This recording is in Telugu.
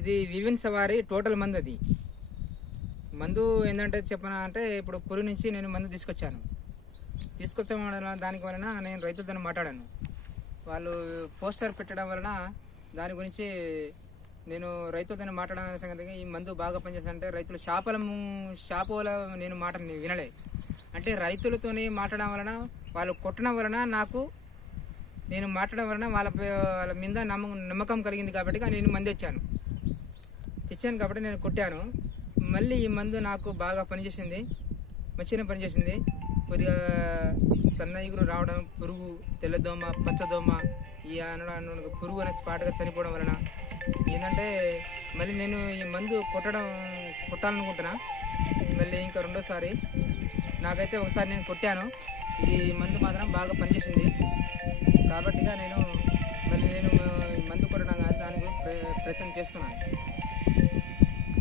ఇది వివిన్ సవారి టోటల్ మందు అది. మందు ఏంటంటే చెప్పనా అంటే ఇప్పుడు పురి నుంచి నేను మందు తీసుకొచ్చాను. తీసుకొచ్చడం వలన దానికి వలన నేను రైతులతో మాట్లాడాను. వాళ్ళు పోస్టర్ పెట్టడం వలన దాని గురించి నేను రైతులతో మాట్లాడిన సంగతిగా ఈ మందు బాగా పనిచేస్తుందంటే రైతులు షాపల షాపుల నేను మాట వినలే. అంటే రైతులతోనే మాట్లాడడం వలన వాళ్ళు కొట్టడం వలన నాకు నేను మాట్లాడడం వలన వాళ్ళ వాళ్ళ మీద నమ్మకం నమ్మకం కలిగింది కాబట్టి నేను మందు వచ్చాను తెచ్చాను కాబట్టి నేను కొట్టాను. మళ్ళీ ఈ మందు నాకు బాగా పనిచేసింది. మంచిగా పనిచేసింది. కొద్దిగా సన్న ఇగురు రావడం పురుగు తెల్లదోమ పచ్చదోమ ఈ అనడం పురుగు అనే స్పాట్గా చనిపోవడం వలన ఏంటంటే మళ్ళీ నేను ఈ మందు కొట్టడం కొట్టాలనుకుంటున్నా. మళ్ళీ ఇంకా రెండోసారి నాకైతే ఒకసారి నేను కొట్టాను. ఇది మందు మాత్రం బాగా పనిచేసింది. కాబట్టిగా నేను మళ్ళీ నేను మందు కొట్టడం కానీ దాని గురించి ప్ర- ప్రయత్నం చేస్తున్నాను.